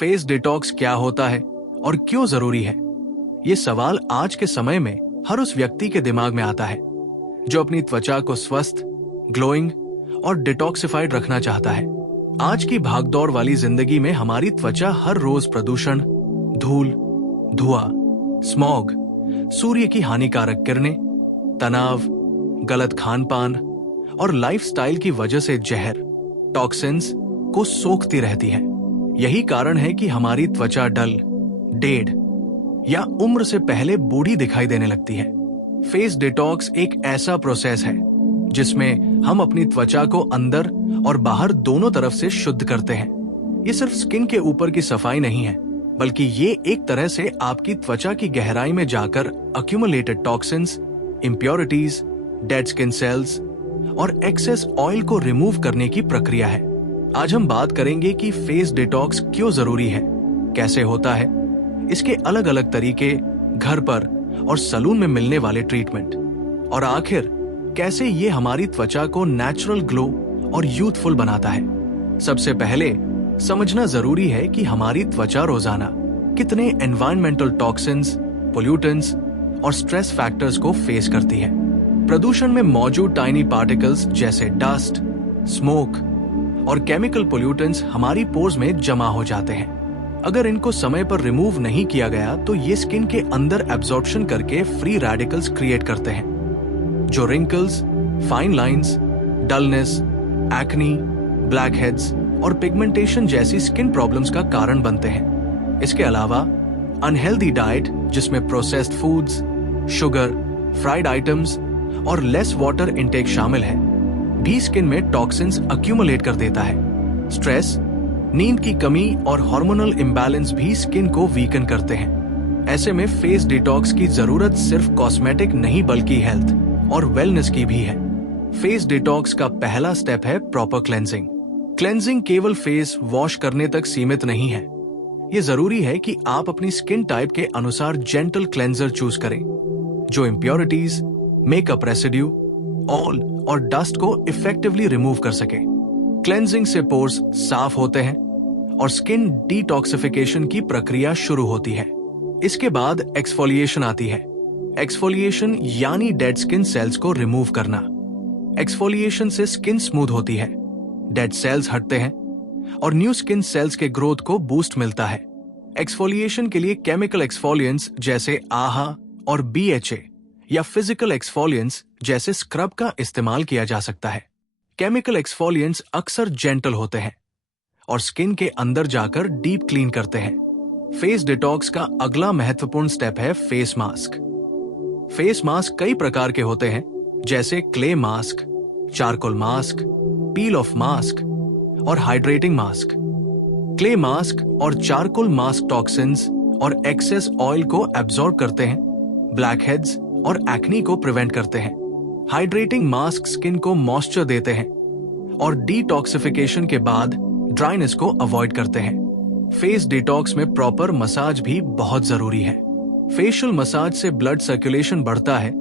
Face detox क्या होता है और क्यों जरूरी है? ये सवाल आज के समय में हर उस व्यक्ति के दिमाग में आता है जो अपनी त्वचा को स्वस्थ, ग्लोइंग और डिटॉक्सिफाइड रखना चाहता है। आज की भागदौड़ वाली जिंदगी में हमारी त्वचा हर रोज प्रदूषण, धूल, धुआं, स्मॉग, सूर्य की हानिकारक किरणें, तनाव, गलत खान पान और लाइफस्टाइल की वजह से जहर, टॉक्सिन्स को सोखती रहती है। यही कारण है कि हमारी त्वचा डल, डेड या उम्र से पहले बूढ़ी दिखाई देने लगती है। फेस डिटॉक्स एक ऐसा प्रोसेस है जिसमें हम अपनी त्वचा को अंदर और बाहर दोनों तरफ से शुद्ध करते हैं। ये सिर्फ स्किन के ऊपर की सफाई नहीं है, बल्कि ये एक तरह से आपकी त्वचा की गहराई में जाकर accumulated toxins, impurities, dead skin cells और एक्सेस ऑयल को रिमूव करने की प्रक्रिया है। आज हम बात करेंगे कि फेस डिटॉक्स क्यों जरूरी है, कैसे होता है, इसके अलग अलग तरीके, घर पर और सलून में मिलने वाले ट्रीटमेंट, और आखिर कैसे ये हमारी त्वचा को नेचुरल ग्लो और यूथफुल बनाता है। सबसे पहले समझना जरूरी है कि हमारी त्वचा रोजाना कितने एनवायरमेंटल टॉक्सिन्स, पोल्यूटेंट्स और स्ट्रेस फैक्टर्स को फेस करती है। प्रदूषण में मौजूद टाइनी पार्टिकल्स जैसे डस्ट, स्मोक और केमिकल पोल्यूटेंट्स हमारी पोर्स में जमा हो जाते हैं। अगर इनको समय पर रिमूव नहीं किया गया तो ये स्किन के अंदर एब्जॉर्प्शन करके फ्री रेडिकल्स क्रिएट करते हैं जो wrinkles, fine lines, dullness, acne, black heads और पिगमेंटेशन जैसी स्किन प्रॉब्लम्स का कारण बनते हैं। इसके अलावा अनहेल्दी डाइट जिसमें processed foods, sugar, fried items और लेस वाटर इंटेक शामिल है, भी स्किन में टॉक्सिन्स अक्यूमुलेट कर देता है। स्ट्रेस, नींद की कमी और हार्मोनल इम्बैलेंस भी स्किन को वीकन करते हैं। ऐसे में फेस डिटॉक्स की जरूरत सिर्फ कॉस्मेटिक नहीं बल्कि हेल्थ और वेलनेस की भी है। फेस डिटॉक्स का पहला स्टेप है प्रॉपर क्लेंजिंग। क्लेंजिंग केवल फेस वॉश करने तक सीमित नहीं है। ये जरूरी है कि आप अपनी स्किन टाइप के अनुसार जेंटल क्लेंजर चूज करें जो इम्प्योरिटीज, मेकअप रेसिड्यू, ऑयल और डस्ट को इफेक्टिवली रिमूव कर सके। क्लेंजिंग से पोर्स साफ होते हैं और स्किन डिटॉक्सिफिकेशन की प्रक्रिया शुरू होती है। इसके बाद एक्सफोलिएशन आती है। एक्सफोलिएशन यानी डेड स्किन सेल्स को रिमूव करना। एक्सफोलिएशन से स्किन स्मूथ होती है, डेड सेल्स हटते हैं और न्यू स्किन सेल्स के ग्रोथ को बूस्ट मिलता है। एक्सफोलिएशन के लिए केमिकल एक्सफोलिएंट्स जैसे आहा और BHA या फिजिकल एक्सफोलिएंट्स जैसे स्क्रब का इस्तेमाल किया जा सकता है। केमिकल एक्सफोलिएंट्स अक्सर जेंटल होते हैं और स्किन के अंदर जाकर डीप क्लीन करते हैं। फेस डिटॉक्स का अगला महत्वपूर्ण स्टेप है फेस मास्क। फेस मास्क कई प्रकार के होते हैं जैसे clay mask, charcoal mask, peel of mask और हाइड्रेटिंग मास्क। क्ले मास्क और चारकोल मास्क टॉक्सिन्स और एक्सेस ऑयल को एब्जॉर्ब करते हैं, ब्लैक हेड्स और एक्नी को प्रिवेंट करते हैं। हाइड्रेटिंग मास्क स्किन को मॉइस्चर देते हैं और डिटॉक्सिफिकेशन के बाद ड्राइनेस को अवॉइड करते हैं। फेस डिटॉक्स में प्रॉपर मसाज भी बहुत जरूरी है। फेशियल मसाज से ब्लड सर्कुलेशन बढ़ता है,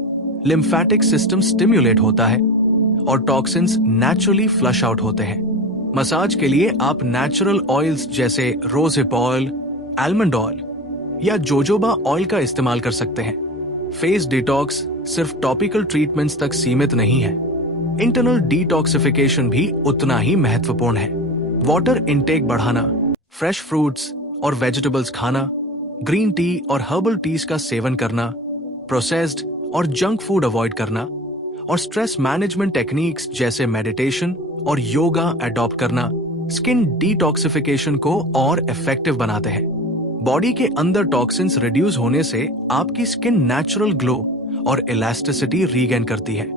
लिम्फेटिक सिस्टम स्टिम्युलेट होता है और टॉक्सिन्स नेचुरली फ्लश आउट होते हैं। मसाज के लिए आप नेचुरल ऑयल्स जैसे रोजहिप ऑयल, आलमंड ऑयल या जोजोबा ऑयल का इस्तेमाल कर सकते हैं। फेस डिटॉक्स सिर्फ टॉपिकल ट्रीटमेंट्स तक सीमित नहीं है, इंटरनल डिटॉक्सिफिकेशन भी उतना ही महत्वपूर्ण है। वाटर इनटेक बढ़ाना, फ्रेश फ्रूट्स और वेजिटेबल्स खाना, ग्रीन टी और हर्बल टीज का सेवन करना, प्रोसेस्ड और जंक फूड अवॉइड करना और स्ट्रेस मैनेजमेंट टेक्निक्स जैसे मेडिटेशन और योगा अडॉप्ट करना स्किन डिटॉक्सिफिकेशन को और इफेक्टिव बनाते हैं। बॉडी के अंदर टॉक्सिन्स रिड्यूस होने से आपकी स्किन नेचुरल ग्लो और इलास्टिसिटी रीगेन करती है।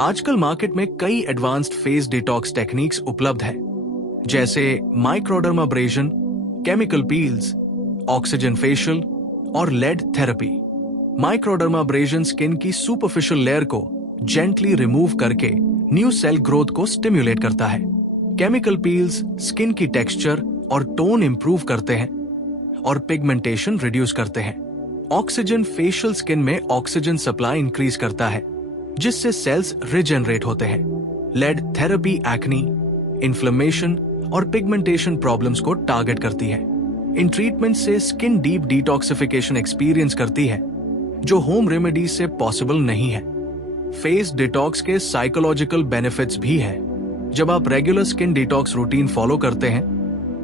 आजकल मार्केट में कई एडवांस्ड फेस डिटॉक्स टेक्निक्स उपलब्ध है जैसे माइक्रोडर्माब्रेशन, केमिकल पील्स, ऑक्सीजन फेशियल और लेड थेरेपी। माइक्रोडर्माब्रेशन स्किन की सुपरफिशियल लेयर को जेंटली रिमूव करके न्यू सेल ग्रोथ को स्टिम्युलेट करता है। केमिकल पील्स स्किन की टेक्सचर और टोन इंप्रूव करते हैं और पिगमेंटेशन रिड्यूस करते हैं। ऑक्सीजन फेशियल स्किन में ऑक्सीजन सप्लाई इंक्रीज करता है जिससे सेल्स रिजेनरेट होते हैं। लेड थेरेपी एक्नी, इन्फ्लेमेशन और पिगमेंटेशन प्रॉब्लम्स को टारगेट करती है। इन ट्रीटमेंट से स्किन डीप डिटॉक्सिफिकेशन एक्सपीरियंस करती है, जो होम रेमेडीज से पॉसिबल नहीं है। फेस डिटॉक्स के साइकोलॉजिकल बेनिफिट्स भी हैं। जब आप regular skin detox routine follow करते हैं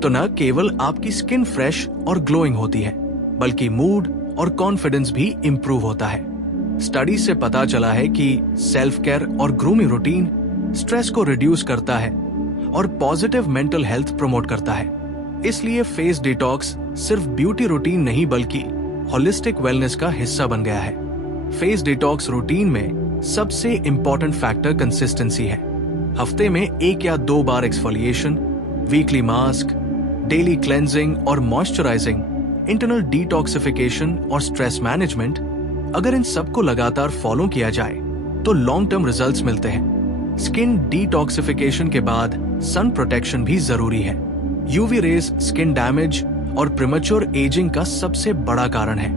तो न केवल आपकी स्किन फ्रेश और ग्लोइंग होती है, बल्कि मूड और कॉन्फिडेंस भी इंप्रूव होता है। स्टडी से पता चला है कि सेल्फ केयर और ग्रूमिंग रूटीन स्ट्रेस को रिड्यूस करता है और पॉजिटिव मेंटल हेल्थ प्रमोट करता है। इसलिए फेस डिटॉक्स सिर्फ ब्यूटी रूटीन नहीं बल्कि होलिस्टिक वेलनेस का हिस्सा बन गया है। फेस डिटॉक्स रूटीन में सबसे इंपॉर्टेंट फैक्टर कंसिस्टेंसी है। हफ्ते में 1 या 2 बार exfoliation, weekly mask, daily cleansing और मॉइस्चराइजिंग, इंटरनल डिटॉक्सिफिकेशन और स्ट्रेस मैनेजमेंट, अगर इन सबको लगातार फॉलो किया जाए तो लॉन्ग टर्म रिजल्ट्स मिलते हैं। स्किन डिटॉक्सिफिकेशन के बाद सन प्रोटेक्शन भी जरूरी है। यूवी रेज स्किन डैमेज और प्रीमेच्योर एजिंग का सबसे बड़ा कारण है।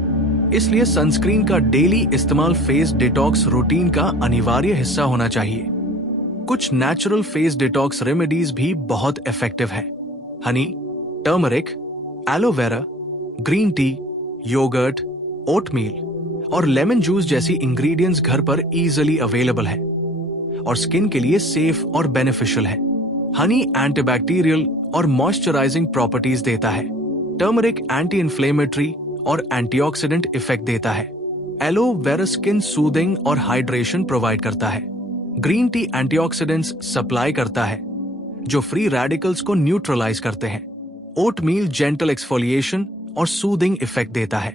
इसलिए सनस्क्रीन का डेली इस्तेमाल फेस डिटॉक्स रूटीन का अनिवार्य हिस्सा होना चाहिए। कुछ नेचुरल फेस डिटॉक्स रेमेडीज भी बहुत इफेक्टिव है। Honey, turmeric, aloe vera, green tea, yogurt, oatmeal और लेमन जूस जैसी इंग्रेडिएंट्स घर पर इजीली अवेलेबल है और स्किन के लिए सेफ और बेनिफिशियल है। हनी एंटीबैक्टीरियल और मॉइस्चराइजिंग प्रॉपर्टीज देता है। टर्मरिक एंटी इन्फ्लेमेटरी और एंटीऑक्सीडेंट इफेक्ट देता है। एलोवेरा स्किन सूदिंग और हाइड्रेशन प्रोवाइड करता है। ग्रीन टी एंटीऑक्सीडेंट्स सप्लाई करता है जो फ्री रेडिकल्स को न्यूट्रलाइज करते हैं। ओटमील जेंटल एक्सफोलिएशन और सूदिंग इफेक्ट देता है।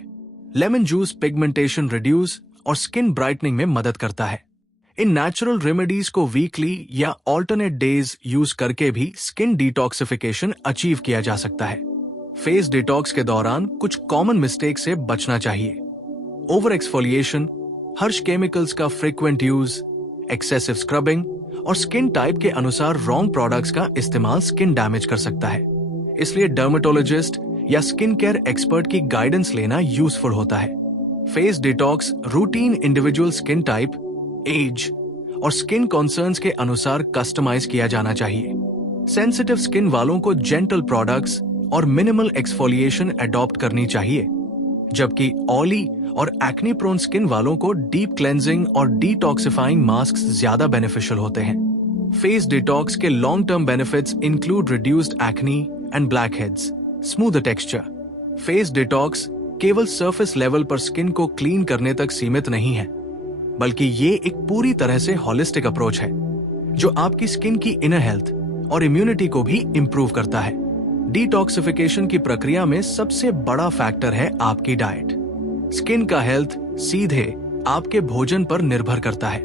लेमन जूस पिगमेंटेशन रिड्यूस और स्किन ब्राइटनिंग में मदद करता है। इन नेचुरल रेमेडीज को वीकली या ऑल्टरनेट डेज यूज करके भी स्किन डिटॉक्सिफिकेशन अचीव किया जा सकता है। फेस डिटॉक्स के दौरान कुछ कॉमन मिस्टेक से बचना चाहिए। ओवर एक्सफोलिएशन, हर्ष केमिकल्स का फ्रीक्वेंट यूज, एक्सेसिव स्क्रबिंग और स्किन टाइप के अनुसार रॉन्ग प्रोडक्ट्स का इस्तेमाल स्किन डैमेज कर सकता है। इसलिए डर्मेटोलॉजिस्ट या स्किन केयर एक्सपर्ट की गाइडेंस लेना यूजफुल होता है। Face detox routine individual skin type, age और स्किन कॉन्सर्न्स के अनुसार कस्टमाइज किया जाना चाहिए। सेंसिटिव स्किन वालों को जेंटल प्रोडक्ट्स और मिनिमल एक्सफोलिएशन अडॉप्ट करनी चाहिए, जबकि ऑयली और एक्ने प्रोन स्किन वालों को डीप क्लेंजिंग और डिटॉक्सिफाइंग मास्क ज्यादा बेनिफिशियल होते हैं। फेस डिटॉक्स के long term benefits include reduced acne and black heads, smooth texture. Face detox केवल सरफेस लेवल पर स्किन को क्लीन करने तक सीमित नहीं है, बल्कि ये एक पूरी तरह से होलिस्टिक अप्रोच है जो आपकी स्किन की इनर हेल्थ और इम्यूनिटी को भी इंप्रूव करता है। डिटॉक्सिफिकेशन की प्रक्रिया में सबसे बड़ा फैक्टर है आपकी डाइट। स्किन का हेल्थ सीधे आपके भोजन पर निर्भर करता है।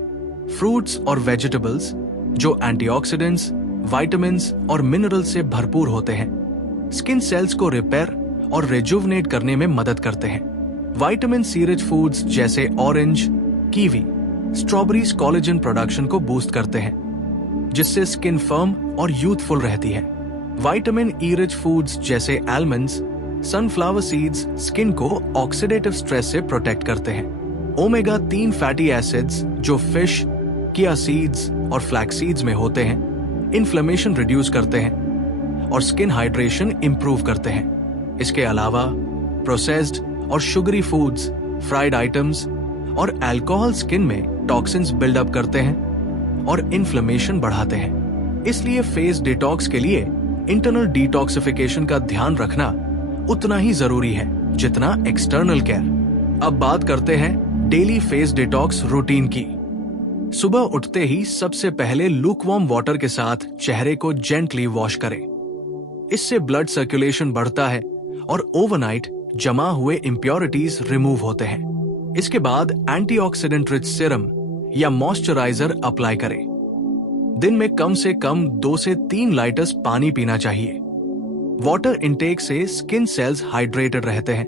फ्रूट्स और वेजिटेबल्स जो एंटीऑक्सीडेंट्स, विटामिन्स और मिनरल्स से भरपूर होते हैं, स्किन सेल्स को रिपेयर और रिजुवनेट करने में मदद करते हैं। विटामिन सी रिच फूड्स जैसे orange, kiwi, strawberries collagen production को बूस्ट करते हैं, जिससे स्किन फर्म और यूथफुल रहती है। विटामिन ई रिच फूड्स जैसे आलमंड्स, सनफ्लावर सीड्स स्किन को ऑक्सीडेटिव स्ट्रेस से प्रोटेक्ट करते हैं। ओमेगा 3 फैटी एसिड्स जो फिश, किया सीड्स और फ्लैक्स सीड्स में होते हैं, इन्फ्लेमेशन रिड्यूस करते हैं और स्किन हाइड्रेशन इंप्रूव करते हैं। इसके अलावा प्रोसेस्ड और शुगरी फूड्स, फ्राइड आइटम्स और अल्कोहल स्किन में टॉक्सिन्स बिल्डअप करते हैं और इन्फ्लेमेशन बढ़ाते हैं। इसलिए फेस डिटॉक्स के लिए इंटरनल डिटॉक्सिफिकेशन का ध्यान रखना उतना ही जरूरी है जितना एक्सटर्नल केयर। अब बात करते हैं डेली फेस डिटॉक्स रूटीन की। सुबह उठते ही सबसे पहले लूकवार्म वाटर के साथ चेहरे को जेंटली वॉश करें। इससे ब्लड सर्कुलेशन बढ़ता है और ओवरनाइट जमा हुए इम्प्योरिटीज रिमूव होते हैं। इसके बाद एंटीऑक्सीडेंट रिच सीरम या मॉइस्चराइजर अप्लाई करें। दिन में कम से कम 2 से 3 लीटर्स पानी पीना चाहिए। वाटर इंटेक से स्किन सेल्स हाइड्रेटेड रहते हैं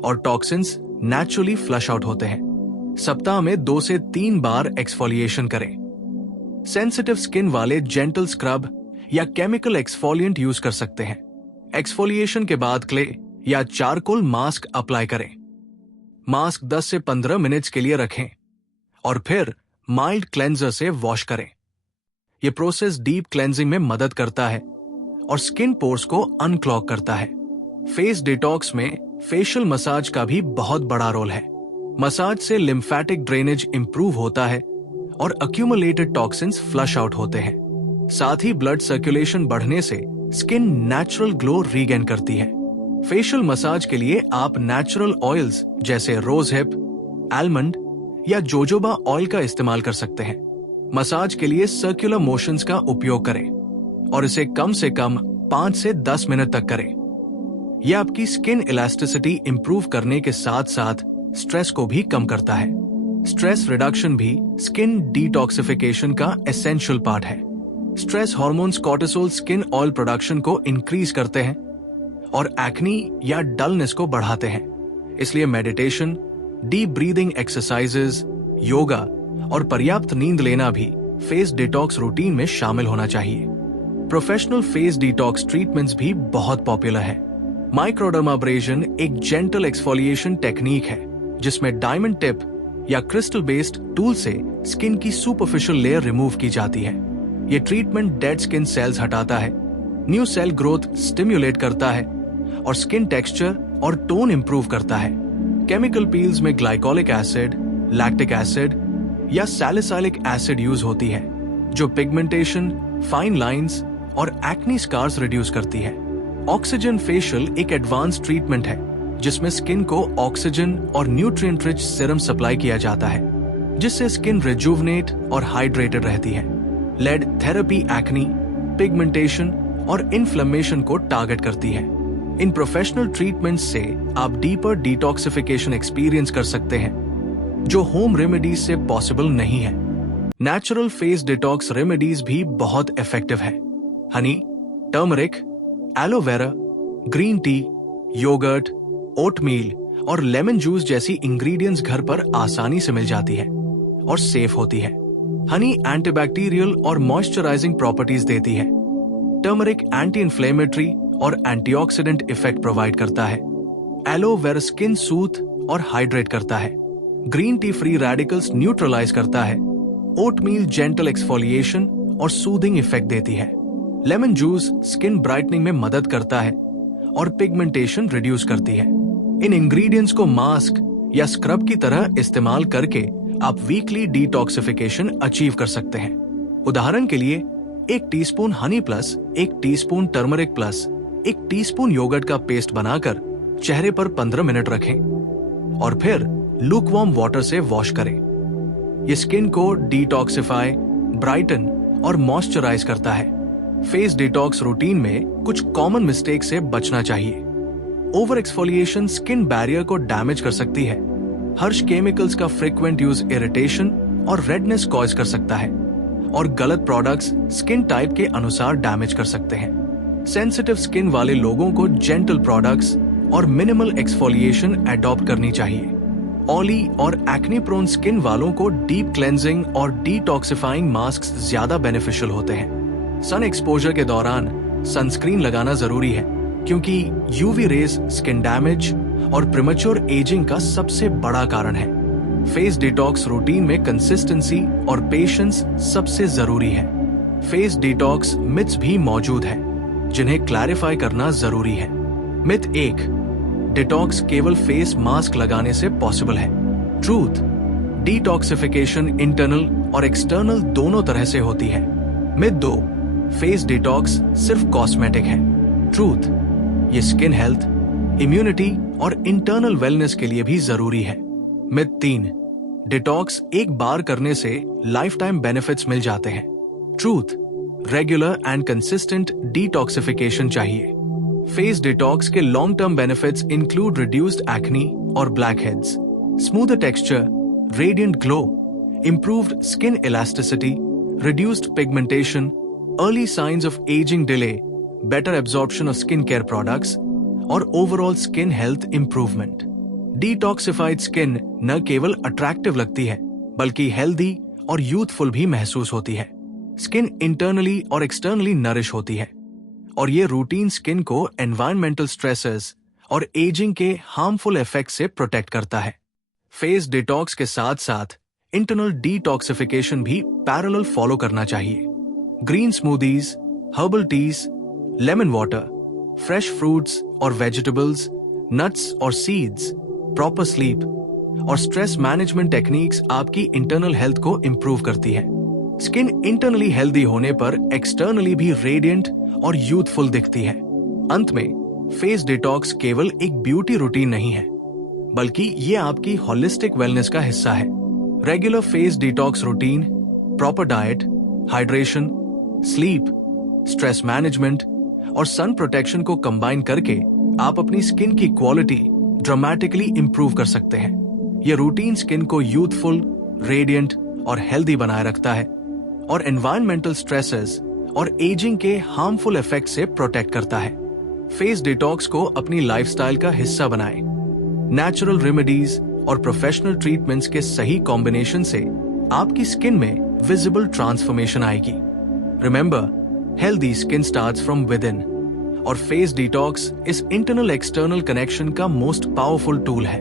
और टॉक्सिन्स नेचुरली फ्लश आउट होते हैं। सप्ताह में 2 से 3 बार एक्सफोलिएशन करें। सेंसिटिव स्किन वाले जेंटल स्क्रब या केमिकल एक्सफोलिएंट यूज कर सकते हैं। एक्सफोलिएशन के बाद क्ले या चारकोल मास्क अप्लाई करें। मास्क 10 से 15 मिनट्स के लिए रखें और फिर माइल्ड क्लेंजर से वॉश करें। यह प्रोसेस डीप क्लेंजिंग में मदद करता है और स्किन पोर्स को अनक्लॉग करता है। फेस डिटॉक्स में फेशियल मसाज का भी बहुत बड़ा रोल है। मसाज से लिम्फेटिक ड्रेनेज इंप्रूव होता है और अक्यूमुलेटेड टॉक्सिन्स फ्लश आउट होते हैं। साथ ही ब्लड सर्कुलेशन बढ़ने से स्किन नेचुरल ग्लो रीगेन करती है। फेशियल मसाज के लिए आप नेचुरल ऑयल्स जैसे रोज हिप, आलमंड या जोजोबा ऑयल का इस्तेमाल कर सकते हैं। मसाज के लिए सर्कुलर मोशंस का उपयोग करें और इसे कम से कम 5 से 10 मिनट तक करें। यह आपकी स्किन इलास्टिसिटी इंप्रूव करने के साथ साथ स्ट्रेस को भी कम करता है। स्ट्रेस रिडक्शन भी स्किन डिटॉक्सिफिकेशन का एसेंशियल पार्ट है। Stress hormones cortisol skin oil production को इंक्रीज करते हैं और एक्नी या डलनेस को बढ़ाते हैं। इसलिए meditation, deep breathing exercises, yoga और पर्याप्त नींद लेना भी फेस डिटॉक्स रूटीन में शामिल होना चाहिए। प्रोफेशनल फेस डिटॉक्स ट्रीटमेंट्स भी बहुत पॉपुलर है। माइक्रोडर्माब्रेजन एक जेंटल एक्सफोलिएशन टेक्निक है जिसमें डायमंड टिप या क्रिस्टल बेस्ड टूल से स्किन की सुपरफिशियल लेयर रिमूव की जाती है। यह ट्रीटमेंट डेड स्किन सेल्स हटाता है, न्यू सेल ग्रोथ स्टिम्युलेट करता है और स्किन टेक्सचर और टोन इंप्रूव करता है। केमिकल पील्स में ग्लाइकोलिक एसिड, लैक्टिक एसिड या सैलिसाइलिक एसिड यूज होती है जो पिगमेंटेशन, फाइन लाइंस और एक्नी स्कार्स रिड्यूस करती है। ऑक्सीजन फेशियल एक एडवांस ट्रीटमेंट है जिसमें स्किन को ऑक्सीजन और न्यूट्रिएंट रिच सीरम सप्लाई किया जाता है जिससे स्किन रिजुवनेट और हाइड्रेटेड रहती है। लेड थेरेपी एक्नी, पिगमेंटेशन और इन्फ्लेमेशन को टारगेट करती है। इन प्रोफेशनल ट्रीटमेंट्स से आप डीपर डिटॉक्सिफिकेशन एक्सपीरियंस कर सकते हैं जो होम रेमेडीज से पॉसिबल नहीं है। नेचुरल फेस डिटॉक्स रेमेडीज भी बहुत इफेक्टिव है। Honey, turmeric, aloe vera, green tea, yogurt, oatmeal और लेमन जूस जैसी इंग्रेडिएंट्स घर पर आसानी से मिल जाती है और सेफ होती है। हनी एंटीबैक्टीरियल और मॉइस्चराइजिंग प्रॉपर्टीज देती है। टर्मरिक एंटी इन्फ्लेमेटरी और एंटीऑक्सीडेंट इफेक्ट प्रोवाइड करता है। एलोवेरा स्किन सूथ और हाइड्रेट करता है। Green tea free radicals neutralise करता है। ओटमील जेंटल एक्सफोलिएशन और सूदिंग इफेक्ट देती है। लेमन जूस स्किन ब्राइटनिंग में मदद करता है और पिगमेंटेशन रिड्यूस करती है। इन इंग्रेडिएंट्स को मास्क या स्क्रब की तरह इस्तेमाल करके आप वीकली डिटॉक्सिफिकेशन अचीव कर सकते हैं। उदाहरण के लिए 1 teaspoon honey plus 1 teaspoon turmeric plus 1 teaspoon yogurt का पेस्ट बनाकर चेहरे पर 15 मिनट रखें और फिर लूकवार्म वाटर से वॉश करें। ये स्किन को डिटॉक्सिफाई, ब्राइटन और मॉइस्चराइज करता है। फेस डिटॉक्स रूटीन में कुछ कॉमन मिस्टेक से बचना चाहिए। ओवर एक्सफोलिएशन स्किन बैरियर को डैमेज कर सकती है। हर्ष केमिकल्स का फ्रीक्वेंट यूज इरिटेशन और रेडनेस कॉज कर सकता है और गलत प्रोडक्ट्स स्किन टाइप के अनुसार डैमेज कर सकते हैं। सेंसिटिव स्किन वाले लोगों को जेंटल प्रोडक्ट्स और मिनिमल एक्सफोलिएशन अडॉप्ट करनी चाहिए। ऑयली और एक्ने प्रोन स्किन वालों को डीप क्लेंजिंग और डिटॉक्सिफाइंग मास्क ज्यादा बेनिफिशियल होते हैं। सन एक्सपोजर के दौरान सनस्क्रीन लगाना जरूरी है क्योंकि यूवी रेज स्किन डैमेज और प्रीमेच्योर एजिंग का सबसे बड़ा कारण है। फेस डिटॉक्स रूटीन में कंसिस्टेंसी और पेशेंस सबसे जरूरी है। फेस डिटॉक्स मिथ्स भी मौजूद है जिन्हें क्लैरिफाई करना जरूरी है। मिथ 1, डिटॉक्स केवल फेस मास्क लगाने से पॉसिबल है। ट्रूथ, डिटॉक्सिफिकेशन इंटरनल और एक्सटर्नल दोनों तरह से होती है। मिथ 2, फेस डिटॉक्स सिर्फ कॉस्मेटिक है। ट्रूथ, ये स्किन हेल्थ, इम्यूनिटी और इंटरनल वेलनेस के लिए भी जरूरी है। मिथ 3, डिटॉक्स एक बार करने से लाइफ टाइम बेनिफिट्स मिल जाते हैं। Truth, regular and consistent detoxification चाहिए। फेस डिटॉक्स के long term benefits include reduced acne और blackheads, smoother texture, radiant glow, improved skin elasticity, reduced pigmentation, early signs of ageing delay, better absorption of skin care products और overall skin health improvement. Detoxified skin न केवल attractive लगती है बल्कि healthy और youthful भी महसूस होती है। स्किन इंटरनली और एक्सटर्नली नरिश होती है और ये रूटीन स्किन को एनवायरमेंटल स्ट्रेसेस और एजिंग के हार्मफुल इफेक्ट से प्रोटेक्ट करता है। फेस डिटॉक्स के साथ साथ इंटरनल डिटॉक्सिफिकेशन भी पैरेलल फॉलो करना चाहिए। Green smoothies, herbal tease, lemon water, fresh fruits और वेजिटेबल्स, नट्स और सीड्स, प्रॉपर स्लीप और स्ट्रेस मैनेजमेंट टेक्निक्स आपकी इंटरनल हेल्थ को इंप्रूव करती है। स्किन इंटरनली हेल्दी होने पर एक्सटर्नली भी रेडिएंट और यूथफुल दिखती है। अंत में फेस डिटॉक्स केवल एक ब्यूटी रूटीन नहीं है, बल्कि ये आपकी होलिस्टिक वेलनेस का हिस्सा है। Regular face detox routine, proper diet, hydration, sleep, stress management और सन प्रोटेक्शन को कंबाइन करके आप अपनी स्किन की क्वालिटी ड्रामेटिकली इंप्रूव कर सकते हैं। यह रूटीन स्किन को यूथफुल, रेडिएंट और हेल्दी बनाए रखता है और एनवायरमेंटल स्ट्रेसेस और एजिंग के हार्मफुल इफेक्ट से प्रोटेक्ट करता है। फेस डिटॉक्स को अपनी लाइफस्टाइल का हिस्सा बनाएं। नेचुरल रेमेडीज और प्रोफेशनल ट्रीटमेंट्स के सही कॉम्बिनेशन से आपकी स्किन में विजिबल ट्रांसफॉर्मेशन आएगी। Remember, healthy skin starts from with in और फेस डिटॉक्स इस इंटरनल एक्सटर्नल कनेक्शन का मोस्ट पावरफुल टूल है।